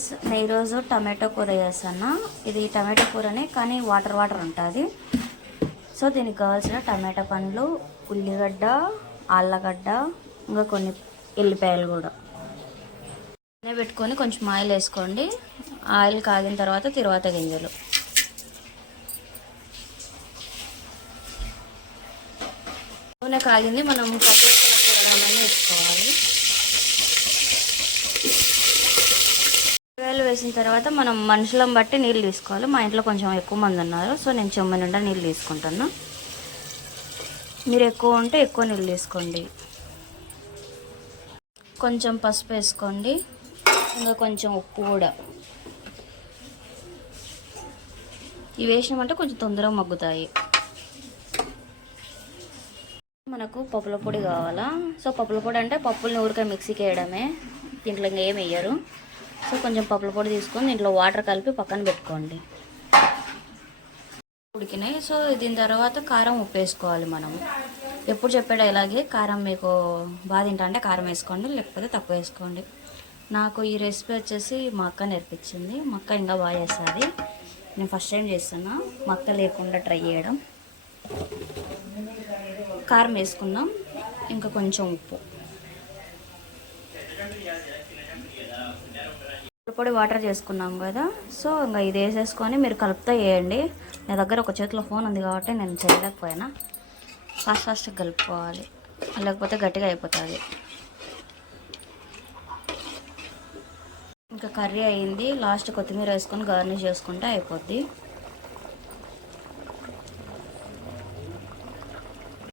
Friends, నేను ఈరోజు tomato కూర చేస్తాను. ఇది టమాటో కూరనే కానీ వాటర్ వాటర్ ఉంటుంది. సో దీనికి కావాల్సిన టమాటా పండ్లు, ఉల్లిగడ్డ, ఆళ్ళగడ్డ, ఇంకా కొన్ని ఎల్లిపాయలు కూడా పెట్టుకొని కొంచెం ఆయిల్ వేసుకోండి. ఆయిల్ కాగిన తర్వాత గింజలు, నూనె కాగింది. మనం కరివేపాకు వేసుకోవాలి. కూరగాయలు వేసిన తర్వాత మనం మనుషులను బట్టి నీళ్ళు తీసుకోవాలి. మా ఇంట్లో కొంచెం ఎక్కువ మంది ఉన్నారు, సో నేను చెమ్మ నిండా నీళ్ళు తీసుకుంటాను. మీరు ఎక్కువ ఉంటే ఎక్కువ నీళ్ళు తీసుకోండి. కొంచెం పసుపు వేసుకోండి, ఇంకా కొంచెం ఉప్పు కూడా. ఇవి వేసినామంటే కొంచెం తొందరగా మగ్గుతాయి. మనకు పప్పుల పొడి కావాలా. సో పప్పుల పొడి అంటే పప్పుల్ని ఊరికే మిక్సీకి వేయడమే, దీంట్లో ఇంకా ఏం వేయరు. సో కొంచెం పప్పుల పొడి తీసుకొని దీంట్లో వాటర్ కలిపి పక్కన పెట్టుకోండి. ఉడికినాయి. సో దీని తర్వాత కారం, ఉప్పు వేసుకోవాలి. మనం ఎప్పుడు చెప్పాడు ఇలాగే, కారం మీకు బాగా తింటా అంటే కారం వేసుకోండి, లేకపోతే తక్కువ వేసుకోండి. నాకు ఈ రెసిపీ వచ్చేసి మా అక్క నేర్పించింది. మా అక్క ఇంకా బాగా చేస్తుంది. నేను ఫస్ట్ టైం చేస్తున్నా మా అక్క లేకుండా ట్రై చేయడం. కారం వేసుకుందాం, ఇంకా కొంచెం ఉప్పు. పొడి వాటర్ చేసుకున్నాం కదా, సో ఇంకా ఇది వేసేసుకొని మీరు కలుపుతా వేయండి. నా దగ్గర ఒక చేతిలో ఫోన్ ఉంది కాబట్టి నేను చేయలేకపోయినా. ఫాస్ట్గా కలుపుకోవాలి, లేకపోతే గట్టిగా అయిపోతుంది. ఇంకా కర్రీ అయింది. లాస్ట్ కొత్తిమీర వేసుకొని గార్నిష్ చేసుకుంటే అయిపోద్ది.